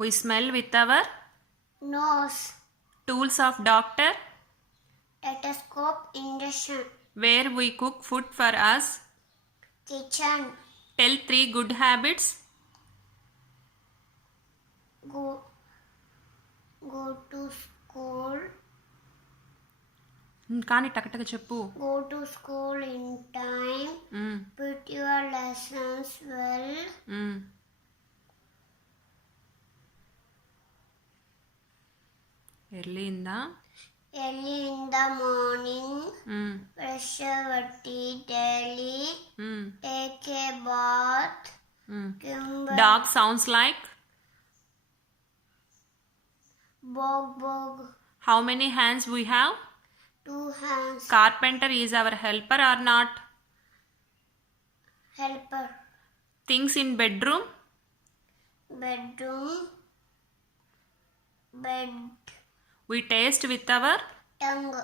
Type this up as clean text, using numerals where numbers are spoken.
We smell with our nose. tools of doctor. Stethoscope, injection. Where we cook food for us. Kitchen. Tell 3 good habits. Go to school. కానీ టకటక చెప్పు. Go to school in time. Put your lessons well. Early in the morning. Brush your teeth daily. Take a bath. Dog sounds like bog. How many hands we have? 2 hands. Carpenter is our helper or not? Helper. Things in bedroom. Bed. We taste with our tongue.